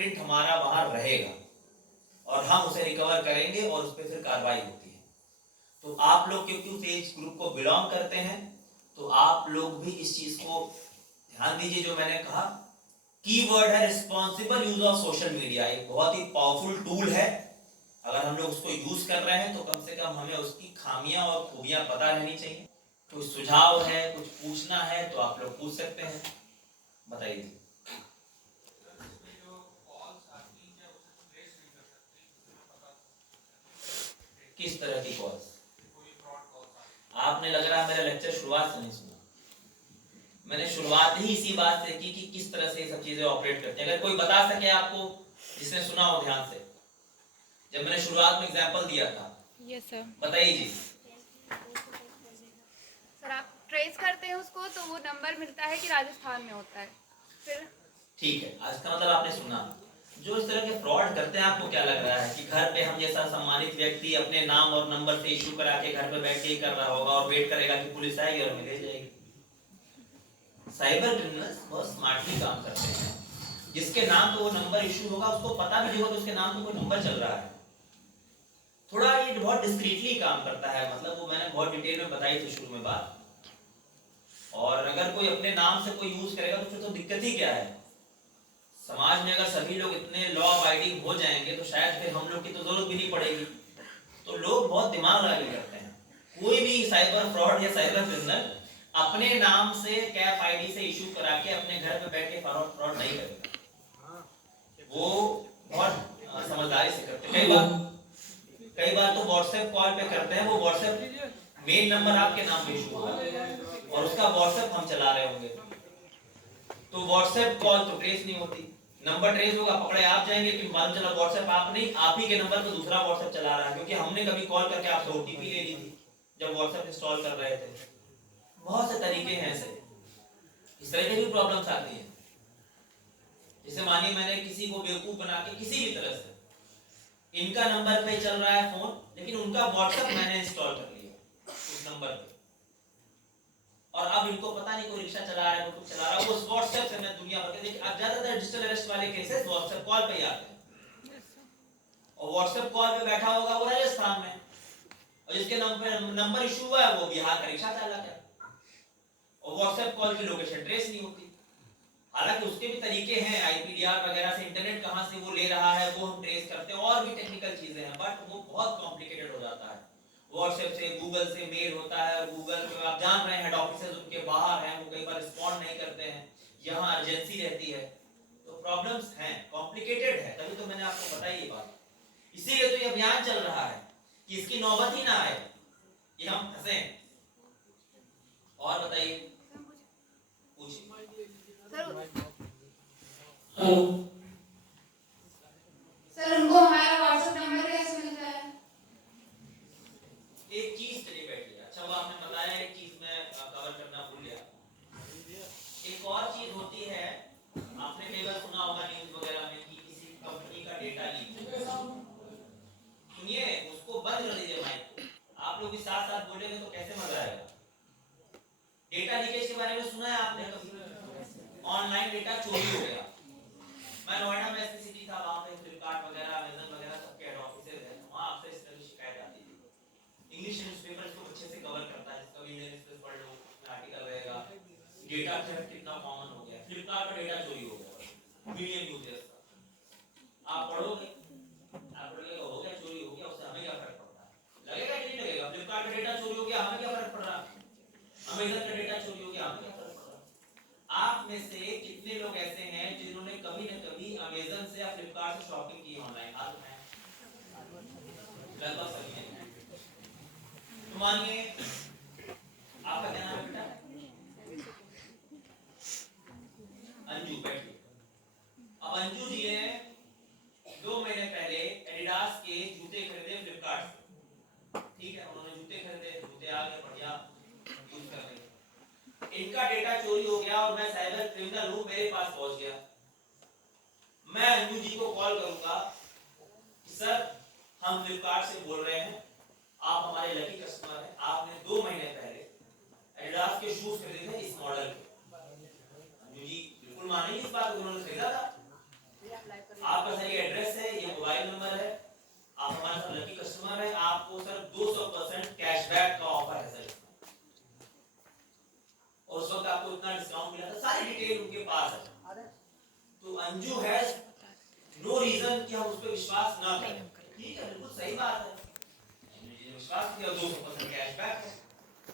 Footprint हमारा वहां रहेगा और हम उसे रिकवर करेंगे और उस पर फिर कार्रवाई होती है। तो आप लोग क्योंकि उस एज ग्रुप को बिलोंग करते हैं तो आप लोग भी इस चीज को ध्यान दीजिए। जो मैंने कहा कीवर्ड है responsible use of social media, एक बहुत ही पावरफुल टूल है। अगर हम लोग उसको यूज कर रहे हैं तो कम से कम हमें उसकी खामियां और खूबियां पता रहनी चाहिए। कोई सुझाव है, कुछ पूछना है तो आप लोग पूछ सकते हैं, बताइए। किस तरह की कॉल्स? आपने लग रहा है मेरा लेक्चर शुरुआत से नहीं सुना। मैंने शुरुआत ही इसी बात से की कि किस तरह से ये सब चीजें ऑपरेट करती हैं। अगर कोई बता सके आपको, जिसने सुना हो ध्यान से, जब मैंने शुरुआत में एग्जांपल दिया था। Yes sir. बताइए जी। सर आप ट्रेस करते हैं उसको तो वो नंबर मिलता है कि राजस्थान में होता है फिर। ठीक है, आज का मतलब आपने सुना। जो इस तरह के फ्रॉड करते हैं, आपको क्या लग रहा है कि घर पे हम जैसा सम्मानित व्यक्ति अपने नाम और नंबर से इशू करा के घर पे बैठ के ही कर रहा होगा और वेट करेगा कि पुलिस आएगी और मिले जाएगी? साइबर क्रिमिनल्स बहुत स्मार्टली काम करते हैं। जिसके नाम पे वो नंबर इशू होगा उसको पता भी नहीं होगा उसके नाम पे कोई नंबर चल रहा है। थोड़ा ये बहुत डिस्क्रीटली काम करता है, मतलब वो मैंने बहुत डिटेल में बताई थी शुरू में बात। और अगर कोई अपने नाम से कोई यूज करेगा तो फिर तो दिक्कत ही क्या है। समाज में अगर सभी लोग इतने लॉ अबाइडिंग हो जाएंगे तो शायद फिर हम लोग की तो जरूरत भी नहीं पड़ेगी। तो लोग बहुत दिमाग लगा के करते हैं। कोई भी साइबर फ्रॉड या साइबर क्रिमिनल अपने नाम से कैप आईडी से इशू करा के अपने घर पे बैठ के फ्रॉड नहीं करेगा। वो बहुत समझदारी से करते हैं। कई बार तो व्हाट्सएप कॉल पे करते हैं, वो व्हाट्सएप मेन नंबर आपके नाम पे इशू होगा और उसका व्हाट्सएप हम चला रहे होंगे, तो व्हाट्सएप कॉल तो ट्रेस नहीं होती। नंबर ट्रेस होगा, पकड़े आप जाएंगे, लेकिन मालूम चला व्हाट्सएप आप नहीं, आप ही के नंबर पे दूसरा व्हाट्सएप चला रहा है, क्योंकि हमने कभी कॉल करके आपसे ओटीपी ले ली थी जब व्हाट्सएप इंस्टॉल कर रहे थे। बहुत से तरीके हैं ऐसे, इस तरह की भी प्रॉब्लम्स आती है। जैसे मानिए मैंने किसी को बेवकूफ बना के किसी भी तरह से, इनका नंबर पे चल रहा है फोन, लेकिन उनका व्हाट्सएप मैंने इंस्टॉल कर लिया उस नंबर पे, और अब इनको पता नहीं कोई रिक्शा चला रहा है, कोई कुछ चला रहा है, वो उस व्हाट्सएप से मैं दुनिया भर के देखिए। अब ज्यादातर डिजिटल अरेस्ट वाले केसेस व्हाट्सएप कॉल पे ही आते हैं, और व्हाट्सएप कॉल पे बैठा होगा वो राजस्थान में, और जिसके नंबर इशू हुआ है वो बिहार का रिक्शा चालक है, और व्हाट्सएप कॉल की लोकेशन ट्रेस नहीं होती। हालांकि उसके भी तरीके हैं, आईपीडीआर वगैरह से इंटरनेट कहां से वो ले रहा है वो हम ट्रेस करते हैं, और भी टेक्निकल चीजें हैं, बट वो बहुत कॉम्प्लिकेटेड हो जाता है। व्हाट्सएप से, गूगल से मेल होता है, और गूगल पे आप जान रहे हैं हेड ऑफिसेज उनके बाहर हैं, वो कई बार रिस्पॉन्ड नहीं करते हैं, यहाँ अर्जेंसी रहती है, तो प्रॉब्लम्स हैं, कॉम्प्लिकेटेड है। तभी तो मैंने आपको बताई ये बात। इसीलिए तो ये अभियान चल रहा है कि इसकी नौबत ही ना आए कि हम फंसे। और बताइए, पूछिए। सर उनको हमारा व्हाट्सएप नंबर कैसे मिलता है? एक चीज चलिए बैठिए। अच्छा वो आपने बताया, एक चीज मैं कवर करना भूल गया। एक और चीज होती है, आपने कई बार सुना होगा न्यूज वगैरह में कि किसी कंपनी का डेटा लीक। सुनिए, उसको बंद कर दीजिए माइक को। आप लोग भी साथ साथ बोलेंगे तो कैसे मजा आएगा। डेटा लीकेज के बारे में सुना है आपने कभी? ऑनलाइन डेटा चोरी हो गया। मैं नोएडा में एसपीसीटी था, वहां पे फ्लिपकार्ट वगैरह, अमेज़न वगैरह सबके हेड ऑफिसेज हैं, वहां आपसे इस तरह की शिकायत आती थी। इंग्लिश न्यूज़पेपर इसको अच्छे से कवर करता है, इसका भी इंडियन एक्सप्रेस पढ़ लो, आर्टिकल रहेगा। डेटा थेफ्ट कितना कॉमन हो गया, फ्लिपकार्ट का डेटा चोरी हो गया, मिलियन यूजर्स का। आप पढ़ोगे, आप पढ़ेगा हो गया चोरी हो गया, उससे हमें क्या फर्क पड़ता है? लगेगा कि नहीं लगेगा? फ्लिपकार्ट का डेटा चोरी हो गया, हमें क्या फर्क पड़ रहा है? अमेज़न का डेटा चोरी हो गया, हमें क्या फर्क पड़ रहा है? आप में से कितने लोग ऐसे हैं जिन्होंने कभी न कभी अमेज़न से या फ्लिपकार्ट से शॉपिंग की ऑनलाइन? हाथ उठाएं। लगभग सभी हैं। तो मानिए आपका क्या नाम है बेटा? अंजू, बैठिए। अब अंजू जी ने 2 महीने पहले एडिडास के जूते खरीदे फ्लिपकार्ट से, ठीक है, उन्होंने जूते खरीदे, जूते आ गए, बढ़िया यूज कर रहे। इनका डेटा चोरी हो गया और मैं साइबर क्रिमिनल हूं, मेरे पास पहुंच गया। मैं अंजू जी को कॉल करूंगा कि सर हम फ्लिपकार्ट से बोल रहे हैं, आप हमारे लकी कस्टमर हैं, आपने 2 महीने पहले एडिडास के शूज खरीदे थे इस मॉडल के। अंजू जी बिल्कुल मानेंगे इस बात को, उन्होंने खरीदा था। आपका सर ये एड्रेस है, ये मोबाइल नंबर है, आप हमारे साथ लकी कस्टमर है, आपको सर 200% कैशबैक का ऑफर है सर इसमें। और उस वक्त आपको इतना डिस्काउंट मिला था, सारी डिटेल उनके पास है। तो अंजू हैज नो रीजन कि हम उस पर विश्वास ना करें। ठीक है, बिल्कुल सही बात है, विश्वास किया, 200% कैशबैक है।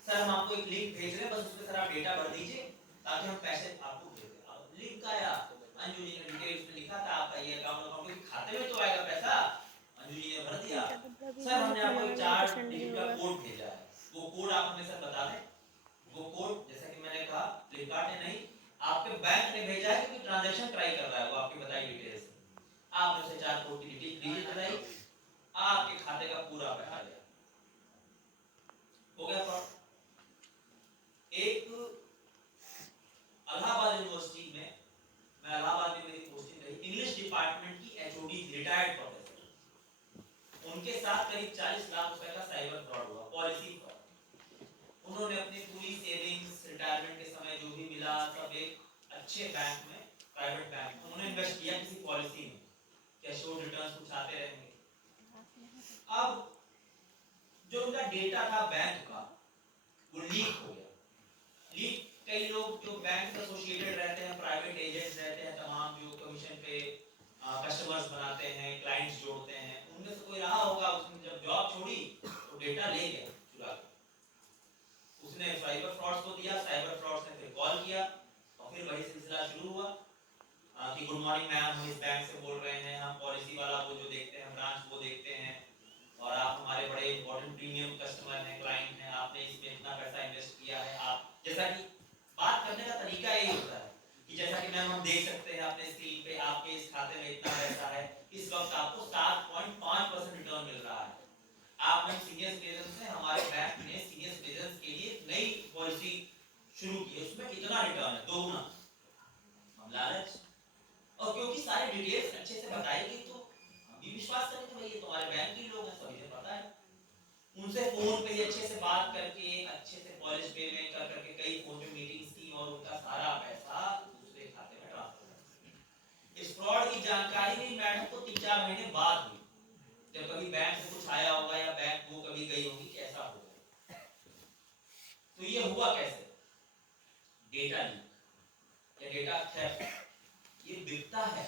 सर हम आपको एक लिंक भेज रहे हैं, बस उसमें सर आप डेटा भर दीजिए ताकि हम पैसे आपको भेज दें। अब लिंक आया, अंजू जी ने डिटेल उसमें लिखा था आपका ये अकाउंट के खाते में तो आएगा पैसा, अंजू जी ने भर दिया। सर हमने आपको 4 डिजिट का कोड भेजा है, वो कोड आप हमें सर बता दें। वो कोड जैसा कि मैंने कहा फ्लिपकार्ट ने नहीं, आपके बैंक ने भेजा है, क्योंकि ट्रांजैक्शन ट्राई कर रहा है वो, आपकी बताई डिटेल्स। आपने उसे 4 कोड की डिटेल कराई, आपके खाते का पूरा पैसा गया, हो गया फ्रॉड। एक इलाहाबाद यूनिवर्सिटी में, मैं इलाहाबाद में मेरी पोस्टिंग रही, इंग्लिश डिपार्टमेंट की एचओडी रिटायर्ड प्रोफेसर, उनके साथ करीब 40 लाख रुपए का साइबर फ्रॉड हुआ, पॉलिसी फ्रॉड। उन्होंने अपनी पूरी सेविंग्स रिटायरमेंट के समय जो भी मिला सब एक अच्छे बैंक में, प्राइवेट बैंक में उन्होंने इन्वेस्ट किया किसी पॉलिसी में, क्या शोर रिटर्न्स कुछ आते रहेंगे। अब जो उनका डेटा था बैंक का वो लीक हो गया। लीक कई लोग जो बैंक से एसोसिएटेड रहते हैं, प्राइवेट एजेंट्स रहते हैं, तमाम जो कमीशन पे कस्टमर्स बनाते हैं, क्लाइंट्स जोड़ते हैं, उनमें से कोई रहा होगा, उसने जब जॉब छोड़ी तो डेटा ले गया चुरा के। उसने साइबर फ्रॉड्स को दिया, साइबर फ्रॉड्स ने फिर कॉल किया और फिर वही सिलसिला शुरू हुआ कि गुड मॉर्निंग मैम, हम इस बैंक से बोल रहे हैं, हम पॉलिसी वाला वो जो देखते हैं ब्रांच वो देखते हैं, और आप हमारे बड़े इंपॉर्टेंट प्रीमियम कस्टमर हैं, क्लाइंट हैं, आपने इसमें इतना पैसा इन्वेस्ट किया है। आप जैसा कि बात करने का तरीका यही होता है कि जैसा कि मैम हम देख सकते हैं अपने स्क्रीन पे, आपके इस खाते में इतना पैसा है, इस वक्त आपको 7.5% रिटर्न मिल रहा है। आपने सीनियर सिटीजन से, हमारे बैंक ने सीनियर सिटीजन के लिए नई पॉलिसी शुरू की है, उसमें कितना रिटर्न है, दोगुना। हम लालच, और क्योंकि सारे डिटेल्स अच्छे से बताई गई तो हम भी विश्वास करें कि भाई ये तुम्हारे बैंक के लोग हैं, सभी से पता है। उनसे फोन पे अच्छे से बात करके, अच्छे से पॉलिश पेमेंट कर करके कई फोन पे मीटिंग्स की और उनका सारा पैसा दूसरे खाते में ट्रांसफर कर। इस फ्रॉड की जानकारी भी मैडम को 3-4 महीने बाद हुई, जब कभी बैंक से कुछ आया होगा या बैंक वो कभी गई होगी कि ऐसा हो गया। तो ये हुआ कैसे? डेटा लीक या डेटा थेफ्ट, ये बिकता है,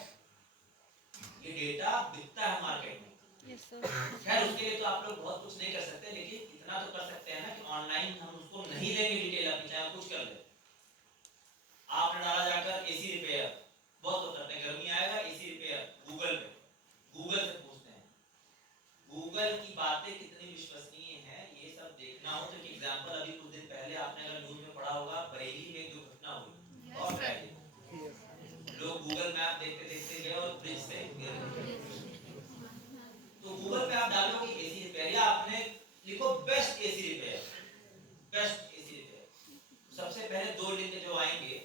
ये डेटा बिकता है मार्केट में। खैर उसके लिए तो आप लोग बहुत कुछ नहीं कर सकते, लेकिन इतना तो कर सकते हैं ना कि ऑनलाइन हम उसको नहीं लेंगे डिटेल अपनी, चाहे कुछ कर ले। आपने डाला जाकर एसी रिपेयर, बहुत लोग करते हैं, गर्मी आएगा एसी रिपेयर, गूगल पे, गूगल से पूछते हैं। गूगल की बातें कितनी विश्वसनीय है ये सब देखना हो तो एक एग्जांपल, अभी कुछ दिन पहले आपने अगर न्यूज में पढ़ा होगा, बरेली में जो घटना हुई, और लोग गूगल मैप देखते देखते गए और ब्रिज से गिर। तो गूगल पे आप डालोगे एसी रिपेयर या आपने लिखो best AC repair, best AC repair, सबसे पहले 2 लिंक जो आएंगे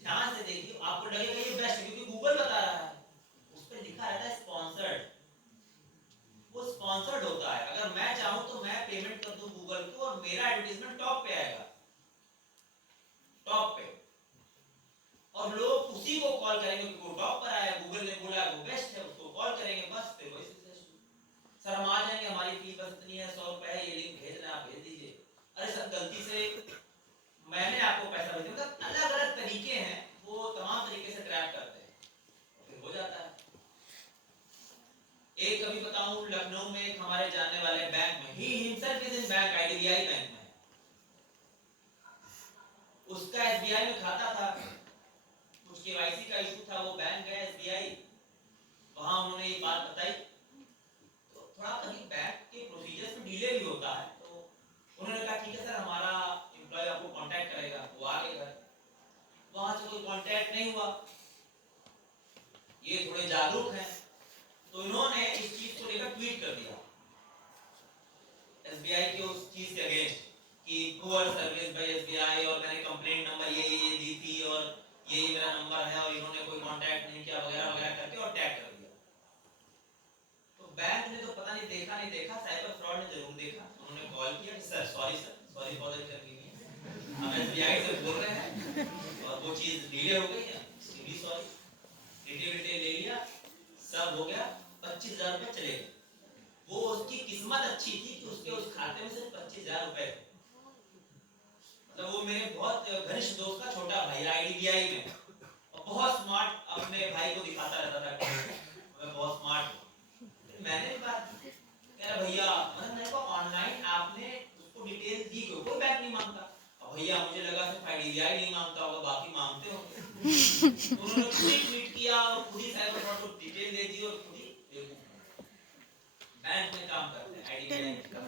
ध्यान से देखिए, आपको लगेगा ये बेस्ट है क्योंकि गूगल बता रहा है, उस पे लिखा रहता है स्पॉन्सर्ड, वो स्पॉन्सर्ड होता है। अगर मैं चाहूं तो मैं पेमेंट कर दूं गूगल को और मेरा एडवर्टाइजमेंट टॉप पे आएगा, टॉप पे, और लोग उसी को कॉल करेंगे क्योंकि वो टॉप पर आया, गूगल ने बोला वो बेस्ट है, उसको कॉल करेंगे, बस फिर वही सर हम आ जाएंगे, हमारी फीस बस इतनी है, 100 रुपए है, ये लिंक भेज रहे हैं आप भेज दीजिए। अरे सर गलती से मैंने आपको पैसा भेज दिया, मतलब अलग अलग तरीके हैं, वो तमाम तरीके से ट्रैप करते हैं, फिर हो जाता है। एक कभी बताऊं, लखनऊ में एक हमारे जानने वाले बैंक में, he himself is in bank, IDBI bank में, उसका एसबीआई में खाता था, कुछ केवाईसी का इशू था, वो बैंक गया एसबीआई, वहां उन्होंने ये बात बताई, थोड़ा कभी बैंक के प्रोसीजर्स में डिले भी होता है, तो उन्होंने कहा ठीक है सर हमारा एम्प्लॉय आपको कांटेक्ट करेगा, वो आ गए घर, वहां से कोई कांटेक्ट नहीं हुआ, ये थोड़े जागरूक हैं तो इन्होंने इस चीज को लेकर ट्वीट कर दिया एसबीआई के उस चीज के अगेंस्ट कि पुअर सर्विस बाय एसबीआई, और मैंने कंप्लेंट नंबर ये दी थी और ये मेरा नंबर है और इन्होंने कोई कांटेक्ट नहीं किया वगैरह वगैरह करके और टैग कर दिया। तो बैंक ने तो पता नहीं देखा नहीं देखा, साइबर फ्रॉड ने जरूर देखा, उन्होंने कॉल किया sir sorry for the inconvenience, हम एसबीआई से बोल रहे हैं और वो चीज डिले हो गई है, एक्सट्रीमली सॉरी, डिटेल ले लिया, सब हो गया, 25,000 रुपए चले गए। वो उसकी किस्मत अच्छी थी कि उसके उस खाते में सिर्फ 25,000 रुपए थे। मतलब वो मेरे बहुत घनिष्ठ दोस्त का छोटा भाई IDBI में, और बहुत स्मार्ट, अपने भाई को दिखाता रहता था कि मैं बहुत स्मार्ट हूँ। मैंने भी बात की, कह रहा भैया मतलब मेरे को ऑनलाइन आपने उसको डिटेल दी, कोई बैंक नहीं मांगता। अब भैया मुझे लगा सिर्फ IDBI नहीं मांगता होगा, बाकी मांगते होंगे। उन्होंने खुद ही ट्वीट किया और खुद ही साइबर फ्रॉड को डिटेल दे दी और खुद ही बैंक में काम करते हैं IDBI में।